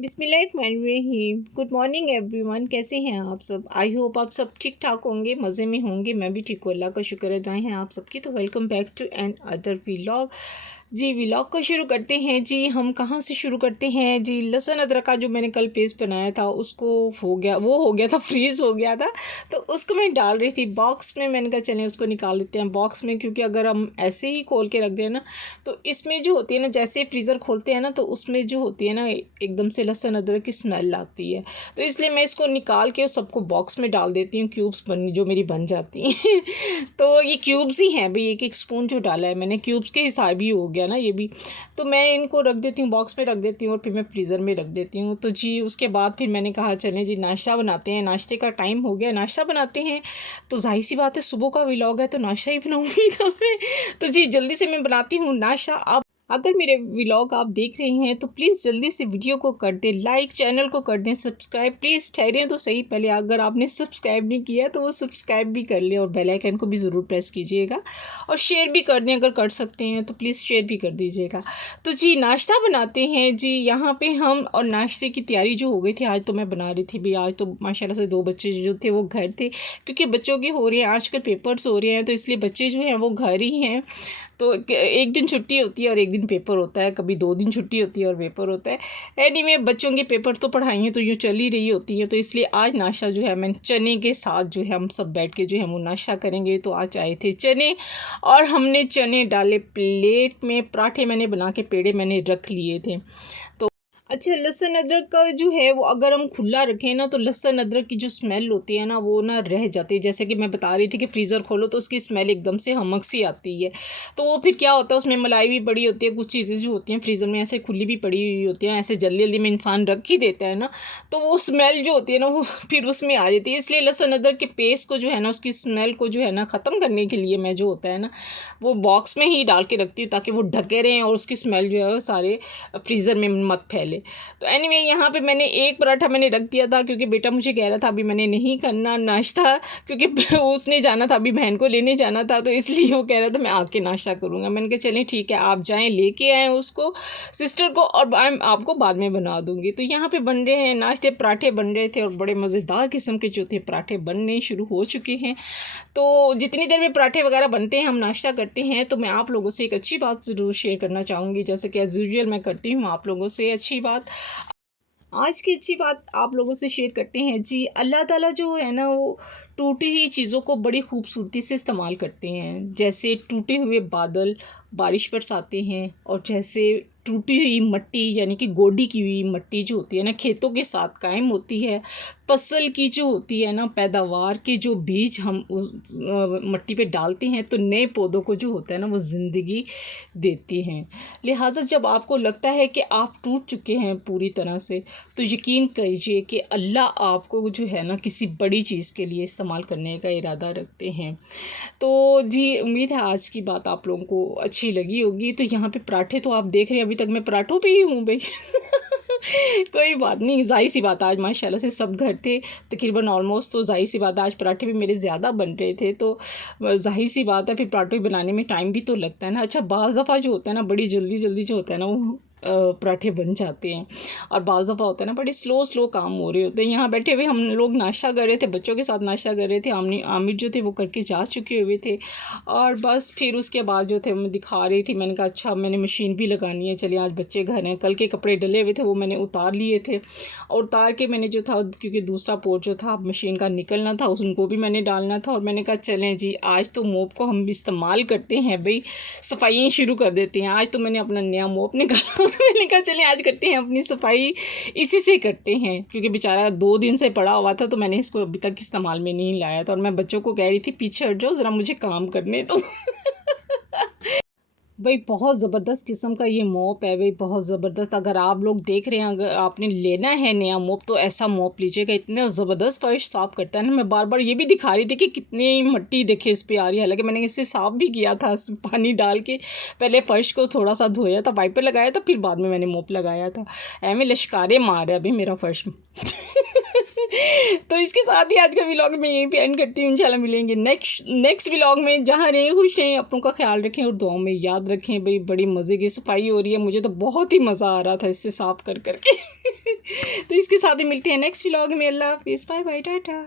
बिस्मिल्लाहिर्रहमानिर्रहीम। Good morning everyone, कैसे हैं आप सब। आई होप आप सब ठीक ठाक होंगे, मज़े में होंगे। मैं भी ठीक हूँ, अल्लाह का शुक्र है, दुआएं हैं आप सबकी। तो welcome back to another vlog. जी व्लॉग को शुरू करते हैं। जी हम कहाँ से शुरू करते हैं। जी लहसुन अदरक का जो मैंने कल पेस्ट बनाया था उसको हो गया था फ्रीज़ हो गया था। तो उसको मैं डाल रही थी बॉक्स में। मैंने कहा चलें उसको निकाल लेते हैं बॉक्स में, क्योंकि अगर हम ऐसे ही खोल के रख दें ना तो इसमें जो होती है ना, जैसे फ्रीज़र खोलते हैं ना तो उसमें जो होती है ना एकदम से लहसुन अदरक की स्मेल आती है। तो इसलिए मैं इसको निकाल के सबको बॉक्स में डाल देती हूँ। क्यूब्स जो मेरी बन जाती हैं तो ये क्यूब्स ही हैं भाई, एक एक स्पून जो डाला है मैंने, क्यूब्स के हिसाब ही हो गया ना ये भी। तो मैं इनको रख देती हूँ बॉक्स में, रख देती हूँ और फिर मैं फ्रीज़र में रख देती हूँ। तो जी उसके बाद फिर मैंने कहा चलें जी नाश्ता बनाते हैं, नाश्ते का टाइम हो गया, नाश्ता बनाते हैं। तो जाहिर सी बात है सुबह का व्लॉग है तो नाश्ता ही बनाऊँगी तो मैं, तो जी जल्दी से मैं बनाती हूँ नाश्ता। आप अगर मेरे व्लॉग आप देख रहे हैं तो प्लीज़ जल्दी से वीडियो को कर दें लाइक, चैनल को कर दें सब्सक्राइब। प्लीज़ ठहरें तो सही, पहले अगर आपने सब्सक्राइब नहीं किया तो वो सब्सक्राइब भी कर लें और बेल आइकन को भी ज़रूर प्रेस कीजिएगा और शेयर भी कर दें, अगर कर सकते हैं तो प्लीज़ शेयर भी कर दीजिएगा। तो जी नाश्ता बनाते हैं जी यहाँ पे हम। और नाश्ते की तैयारी जो हो गई थी, आज तो मैं बना रही थी भी, आज तो माशाल्लाह से 2 बच्चे जो थे वो घर थे, क्योंकि बच्चों की हो रही है आजकल पेपर्स हो रहे हैं, तो इसलिए बच्चे जो हैं वो घर ही हैं। तो एक दिन छुट्टी होती है और एक दिन पेपर होता है, कभी 2 दिन छुट्टी होती है और पेपर होता है। एनीवे बच्चों के पेपर तो पढ़ाइयाँ तो यूँ चल ही रही होती हैं, तो इसलिए आज नाश्ता जो है मैं चने के साथ जो है हम सब बैठ के जो है वो नाश्ता करेंगे। तो आज आए थे चने और हमने चने डाले प्लेट में। पराठे मैंने बना के पेड़े मैंने रख लिए थे। अच्छा लहसुन अदरक का जो है वो अगर हम खुला रखें ना तो लहसुन अदरक की जो स्मेल होती है ना वो ना रह जाती है। जैसे कि मैं बता रही थी कि फ्रीज़र खोलो तो उसकी स्मेल एकदम से हमक सी आती है। तो वो फिर क्या होता है, उसमें मलाई भी पड़ी होती है, कुछ चीज़ें जो होती हैं फ्रीज़र में ऐसे खुली भी पड़ी हुई होती हैं, ऐसे जल्दी जल्दी में इंसान रख ही देता है ना, तो वो स्मेल जो होती है ना वो फिर उसमें आ जाती है। इसलिए लहसुन अदरक के पेस्ट को जो है ना उसकी स्मेल को जो है ना ख़त्म करने के लिए मैं जो होता है ना वो बॉक्स में ही डाल के रखती हूँ, ताकि वो ढके रहें और उसकी स्मेल जो है वो सारे फ्रीज़र में मत फैले। तो एनीवे यहाँ पे मैंने एक पराठा मैंने रख दिया था, क्योंकि बेटा मुझे कह रहा था अभी मैंने नहीं करना नाश्ता, क्योंकि उसने जाना था अभी बहन को लेने जाना था, तो इसलिए वो कह रहा था मैं आके नाश्ता करूँगा। मैंने कहा चलें ठीक है आप जाएँ लेके आएँ उसको सिस्टर को, और मैं आपको बाद में बना दूँगी। तो यहाँ पे बन रहे हैं नाश्ते, पराठे बन रहे थे और बड़े मज़ेदार किस्म के जो थे पराठे बनने शुरू हो चुके हैं। तो जितनी देर में पराठे वगैरह बनते हैं हम नाश्ता करते हैं, तो मैं आप लोगों से एक अच्छी बात ज़रूर शेयर करना चाहूँगी, जैसे कि एज़ यूजुअल मैं करती हूँ आप लोगों से अच्छी बात। आज की अच्छी बात आप लोगों से शेयर करते हैं जी। अल्लाह ताला जो है ना वो टूटी हुई चीज़ों को बड़ी खूबसूरती से इस्तेमाल करते हैं। जैसे टूटे हुए बादल बारिश बरसाते हैं, और जैसे टूटी हुई मिट्टी यानी कि गोडी की हुई मिट्टी जो होती है ना खेतों के साथ कायम होती है। फसल की जो होती है ना पैदावार के जो बीज हम उस मिट्टी पे डालते हैं तो नए पौधों को जो होता है ना वो ज़िंदगी देती हैं। लिहाजा जब आपको लगता है कि आप टूट चुके हैं पूरी तरह से, तो यकीन कीजिए कि अल्लाह आपको जो है ना किसी बड़ी चीज़ के लिए इस्तेमाल करने का इरादा रखते हैं। तो जी उम्मीद है आज की बात आप लोगों को अच्छी लगी होगी। तो यहाँ पे पराठे तो आप देख रहे हैं, अभी तक मैं पराठों पे ही हूँ भाई कोई बात नहीं, ज़ाहिर सी बात आज माशाल्लाह से सब घर थे तकरीबन ऑलमोस्ट, तो ज़ाहिर सी बात है आज पराठे भी मेरे ज़्यादा बन रहे थे, तो ज़ाहिर सी बात है फिर पराठे बनाने में टाइम भी तो लगता है ना। अच्छा बाज़ दफ़ा जो होता है ना बड़ी जल्दी जल्दी जो होता है ना वो पराठे बन जाते हैं, और बाज़ दफ़ा होता है ना बड़े स्लो स्लो काम हो रहे होते हैं। यहाँ बैठे हुए हम लोग नाश्ता कर रहे थे, बच्चों के साथ नाश्ता कर रहे थे। आमिर जो थे वो करके जा चुके हुए थे, और बस फिर उसके बाद जो थे मैं दिखा रही थी। मैंने कहा अच्छा मैंने मशीन भी लगानी है, चलिए आज बच्चे घर हैं। कल के कपड़े डले हुए थे वो मैंने उतार लिए थे, और उतार के मैंने जो था क्योंकि दूसरा पोर्च जो था मशीन का निकलना था उनको भी मैंने डालना था, और मैंने कहा चलें जी आज तो मोप को हम इस्तेमाल करते हैं भाई, सफाइयाँ शुरू कर देते हैं। आज तो मैंने अपना नया मोप निकाला और मैंने कहा चलें आज करते हैं अपनी सफाई, इसी से करते हैं, क्योंकि बेचारा 2 दिन से पड़ा हुआ था तो मैंने इसको अभी तक इस्तेमाल में नहीं लाया था। और मैं बच्चों को कह रही थी पीछे हट जाओ ज़रा मुझे काम करने तो भाई बहुत ज़बरदस्त किस्म का ये मोप है भाई, बहुत ज़बरदस्त। अगर आप लोग देख रहे हैं, अगर आपने लेना है नया मोप तो ऐसा मोप लीजिएगा, इतना ज़बरदस्त फर्श साफ़ करता है ना। मैं बार बार ये भी दिखा रही थी कि कितनी मिट्टी देखे इस पे आ रही है, हालांकि मैंने इसे साफ़ भी किया था पानी डाल के, पहले फ़र्श को थोड़ा सा धोया था, वाइपर लगाया था, फिर बाद में मैंने मोप लगाया था। एवं लश्कारे मार रहा है अभी मेरा फ़र्श तो इसके साथ ही आज का व्लॉग मैं यहीं पे एंड करती हूँ। इंशाल्लाह मिलेंगे नेक्स्ट व्लॉग में। जहाँ रहें खुश रहें, अपनों का ख्याल रखें और दुआओं में याद रखें। भाई बड़ी मज़े की सफाई हो रही है, मुझे तो बहुत ही मज़ा आ रहा था इससे साफ़ कर करके तो इसके साथ ही मिलते हैं नेक्स्ट व्लॉग में। अल्लाह हाफिज़, बाय बाय, टाटा।